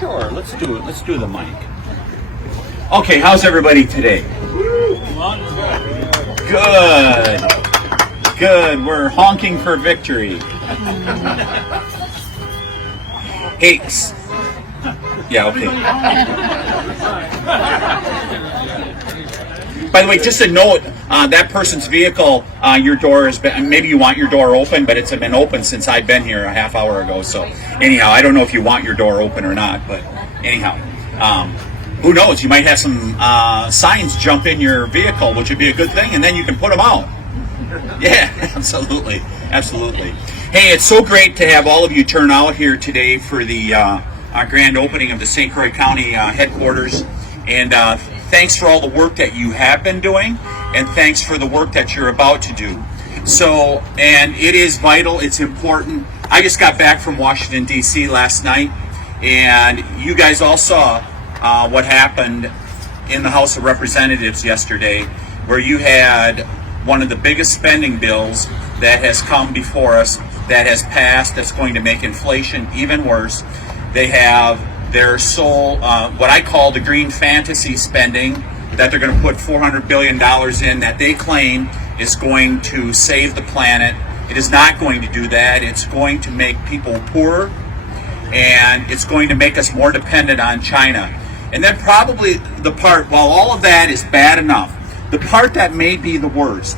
Sure, let's do it. Let's do the mic. Okay, how's everybody today? Good. Good. We're honking for victory. Hey. Yeah, okay. By the way, just a note, that person's vehicle, your door has been, maybe you want your door open, but it's been open since I've been here a half hour ago. So anyhow, I don't know if you want your door open or not, but anyhow, who knows? You might have some signs jump in your vehicle, which would be a good thing, and then you can put them out. Yeah, absolutely. Absolutely. Hey, it's so great to have all of you turn out here today for the grand opening of the St. Croix County headquarters. And thanks for all the work that you have been doing, and thanks for the work that you're about to do. So, and it is vital, it's important. I just got back from Washington, D.C. last night, and you guys all saw what happened in the House of Representatives yesterday, where you had one of the biggest spending bills that has come before us, that has passed, that's going to make inflation even worse. They have their sole, what I call the green fantasy spending, that they're going to put $400 billion in, that they claim is going to save the planet. It is not going to do that. It's going to make people poorer, and it's going to make us more dependent on China. And then probably the part, while all of that is bad enough, the part that may be the worst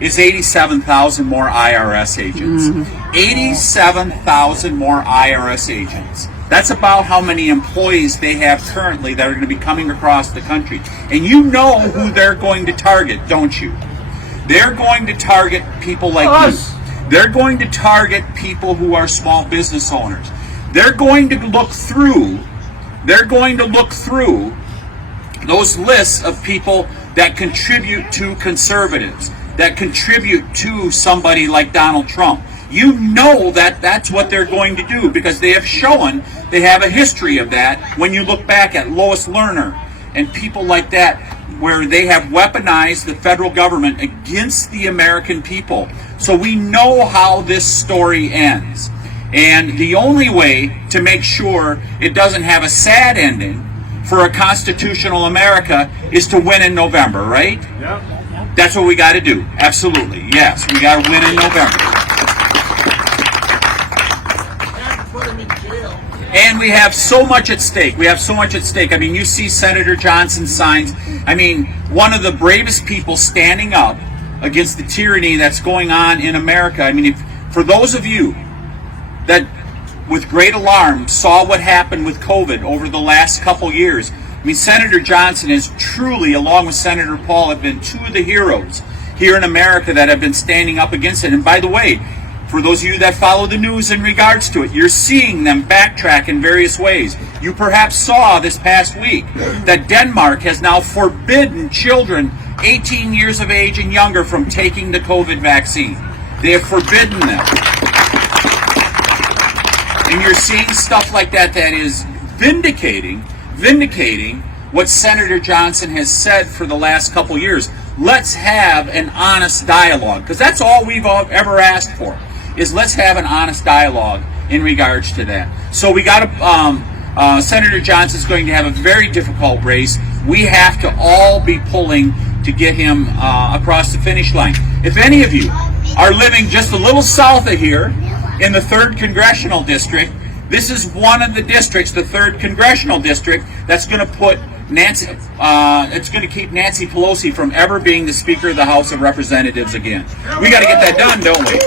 is 87,000 more IRS agents. 87,000 more IRS agents. That's about how many employees they have currently that are going to be coming across the country. And you know who they're going to target, don't you? They're going to target people like us. They're going to target people who are small business owners. They're going to look through those lists of people that contribute to conservatives, that contribute to somebody like Donald Trump. You know that that's what they're going to do, because they have shown they have a history of that when you look back at Lois Lerner and people like that, where they have weaponized the federal government against the American people. So we know how this story ends. And the only way to make sure it doesn't have a sad ending for a constitutional America is to win in November, right? Yep. That's what we got to do. Absolutely. Yes, we got to win in November. And we have so much at stake. We have so much at stake. I mean, you see Senator Johnson's signs. I mean, one of the bravest people standing up against the tyranny that's going on in America. I mean, for those of you that with great alarm saw what happened with COVID over the last couple years, I mean, Senator Johnson is truly, along with Senator Paul, have been two of the heroes here in America that have been standing up against it. And by the way, for those of you that follow the news in regards to it, you're seeing them backtrack in various ways. You perhaps saw this past week that Denmark has now forbidden children 18 years of age and younger from taking the COVID vaccine. They have forbidden them. And you're seeing stuff like that that is vindicating what Senator Johnson has said for the last couple years. Let's have an honest dialogue, because that's all we've ever asked for, is let's have an honest dialogue in regards to that. So we got Senator Johnson's going to have a very difficult race. We have to all be pulling to get him across the finish line. If any of you are living just a little south of here in the 3rd Congressional District, this is one of the districts, the 3rd Congressional District, that's going to put it's going to keep Nancy Pelosi from ever being the Speaker of the House of Representatives again. We got to get that done, don't we?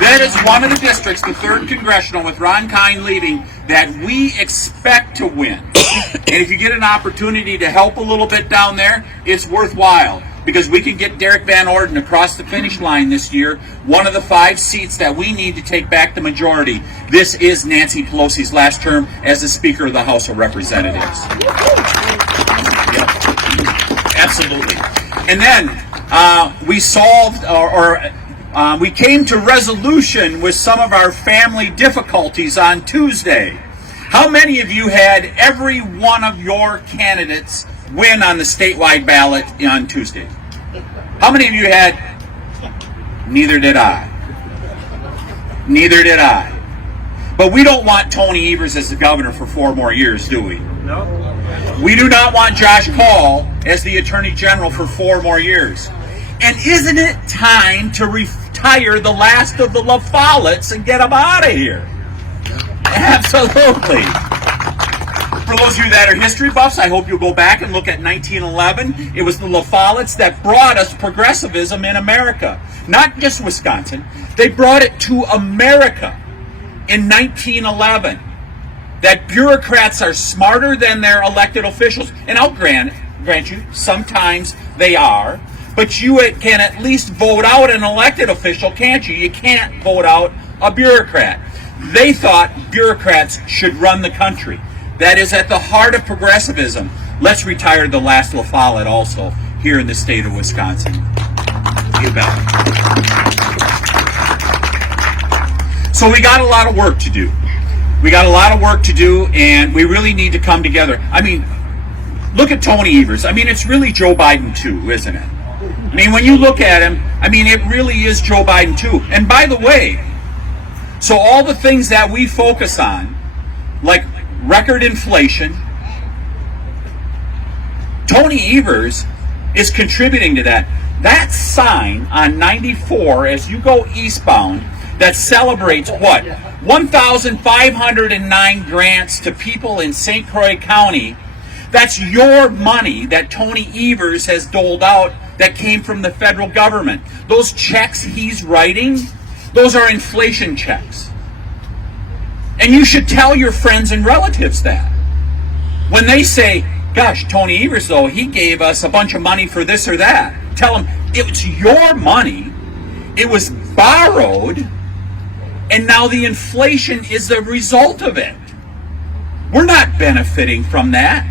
That is one of the districts, the 3rd Congressional, with Ron Kine leading, that we expect to win. And if you get an opportunity to help a little bit down there, it's worthwhile, because we can get Derek Van Orden across the finish line this year, one of the 5 seats that we need to take back the majority. This is Nancy Pelosi's last term as the Speaker of the House of Representatives. Yep. Absolutely. And then we solved, we came to resolution with some of our family difficulties on Tuesday. How many of you had every one of your candidates win on the statewide ballot on Tuesday? How many of you had? Neither did I. Neither did I. But we don't want Tony Evers as the governor for 4 more years, do we? No. We do not want Josh Kaul as the Attorney General for 4 more years. And isn't it time to retire the last of the LaFollettes and get them out of here? Absolutely. For those of you that are history buffs, I hope you'll go back and look at 1911. It was the LaFollettes that brought us progressivism in America. Not just Wisconsin. They brought it to America in 1911. That bureaucrats are smarter than their elected officials. And I'll grant you, sometimes they are. But you can at least vote out an elected official, can't you? You can't vote out a bureaucrat. They thought bureaucrats should run the country. That is at the heart of progressivism. Let's retire the last LaFollette also here in the state of Wisconsin. You bet. So we got a lot of work to do. We got a lot of work to do, and we really need to come together. I mean, look at Tony Evers. I mean, it's really Joe Biden too, isn't it? I mean, when you look at him, I mean, it really is Joe Biden too. And by the way, so all the things that we focus on, like record inflation, Tony Evers is contributing to that. That sign on 94 as you go eastbound that celebrates what? 1,509 grants to people in St. Croix County. That's your money that Tony Evers has doled out that came from the federal government. Those checks he's writing, those are inflation checks. And you should tell your friends and relatives that. When they say, gosh, Tony Evers, though, he gave us a bunch of money for this or that, tell them it's your money, it was borrowed, and now the inflation is the result of it. We're not benefiting from that.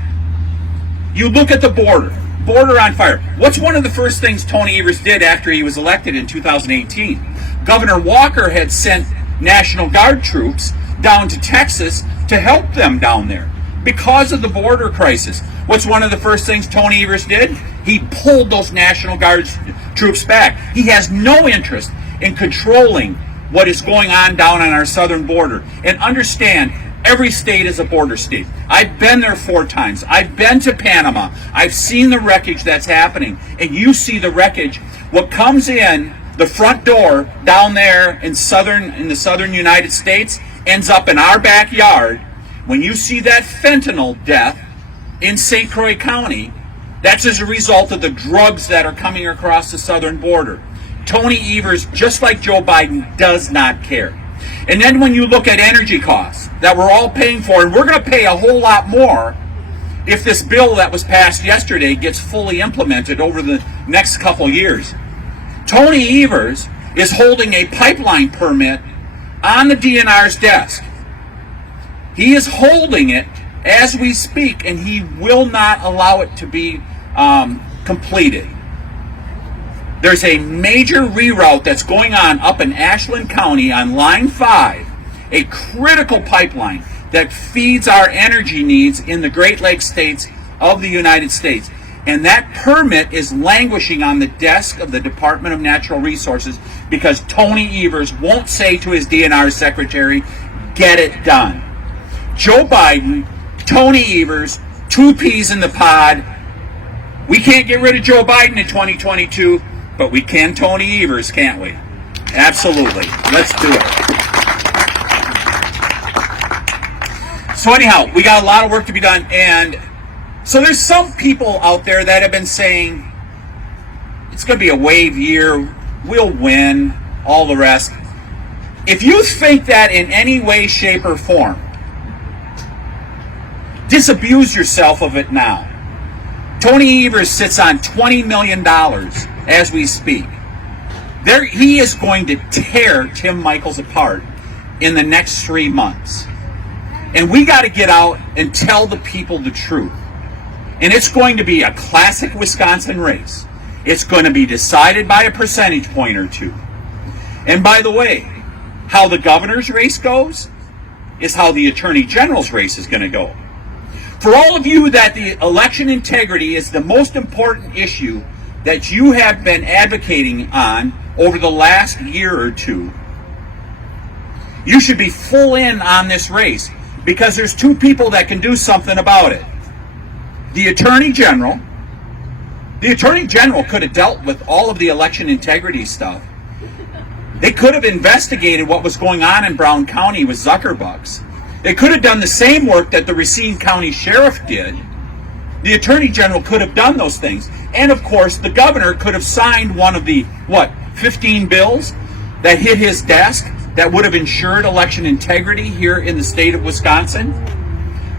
You look at the border on fire. What's one of the first things Tony Evers did after he was elected in 2018? Governor Walker had sent National Guard troops down to Texas to help them down there because of the border crisis. What's one of the first things Tony Evers did? He pulled those National Guard troops back. He has no interest in controlling what is going on down on our southern border. And understand, every state is a border state. I've been there 4 times. I've been to Panama. I've seen the wreckage that's happening. And you see the wreckage. What comes in the front door down there in the southern United States ends up in our backyard. When you see that fentanyl death in St. Croix County, that's as a result of the drugs that are coming across the southern border. Tony Evers, just like Joe Biden, does not care. And then when you look at energy costs that we're all paying for, and we're going to pay a whole lot more if this bill that was passed yesterday gets fully implemented over the next couple years. Tony Evers is holding a pipeline permit on the DNR's desk. He is holding it as we speak, and he will not allow it to be completed. There's a major reroute that's going on up in Ashland County on Line 5, a critical pipeline that feeds our energy needs in the Great Lakes states of the United States. And that permit is languishing on the desk of the Department of Natural Resources because Tony Evers won't say to his DNR secretary, get it done. Joe Biden, Tony Evers, 2 peas in the pod. We can't get rid of Joe Biden in 2022, but we can Tony Evers, can't we? Absolutely. Let's do it. So anyhow, we got a lot of work to be done, and so there's some people out there that have been saying it's going to be a wave year, we'll win, all the rest. If you think that in any way, shape, or form, disabuse yourself of it now. Tony Evers sits on $20 million as we speak. He is going to tear Tim Michels apart in the next 3 months. And we got to get out and tell the people the truth. And it's going to be a classic Wisconsin race. It's going to be decided by a percentage point or 2. And by the way, how the governor's race goes is how the attorney general's race is going to go. For all of you that the election integrity is the most important issue that you have been advocating on over the last year or 2, You should be full in on this race because there's two people that can do something about it. The Attorney General. The Attorney General could have dealt with all of the election integrity stuff. They could have investigated what was going on in Brown County with Zuckerbucks. They could have done the same work that the Racine County Sheriff did. The Attorney General could have done those things. And of course, the governor could have signed one of the, 15 bills that hit his desk that would have ensured election integrity here in the state of Wisconsin.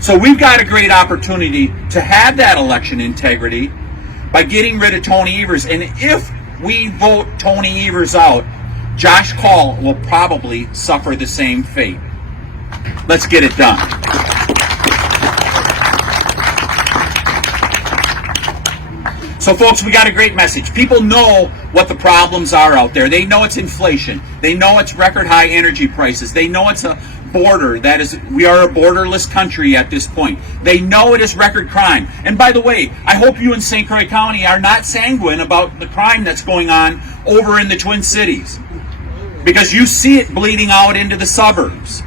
So we've got a great opportunity to have that election integrity by getting rid of Tony Evers. And if we vote Tony Evers out, Josh Kaul will probably suffer the same fate. Let's get it done. So folks, we got a great message. People know what the problems are out there. They know it's inflation. They know it's record high energy prices. They know it's a border that is, we are a borderless country at this point. They know it is record crime. And by the way, I hope you in St. Croix County are not sanguine about the crime that's going on over in the Twin Cities, because you see it bleeding out into the suburbs.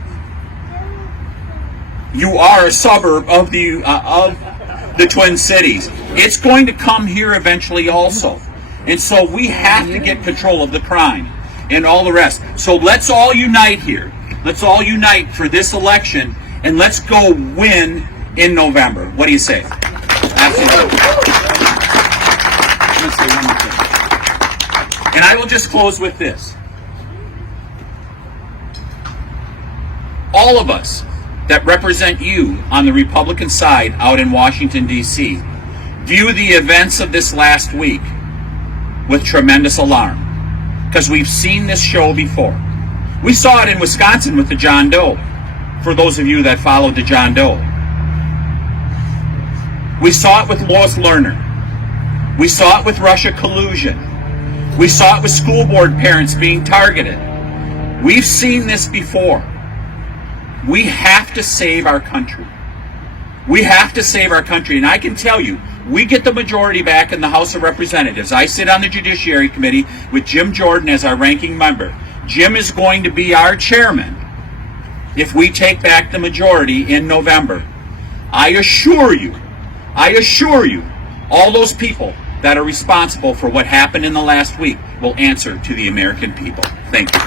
You are a suburb of the Twin Cities. It's going to come here eventually also. And so we have to get control of the crime and all the rest. So let's all unite here. Let's all unite for this election, and let's go win in November. What do you say? Absolutely. Let's say one more thing. And I will just close with this. All of us that represent you on the Republican side out in Washington, D.C., view the events of this last week with tremendous alarm, because we've seen this show before. We saw it in Wisconsin with the John Doe, for those of you that followed the John Doe. We saw it with Lois Lerner. We saw it with Russia collusion. We saw it with school board parents being targeted. We've seen this before. We have to save our country. We have to save our country. And I can tell you, we get the majority back in the House of Representatives. I sit on the Judiciary Committee with Jim Jordan as our ranking member. Jim is going to be our chairman if we take back the majority in November. I assure you, all those people that are responsible for what happened in the last week will answer to the American people. Thank you.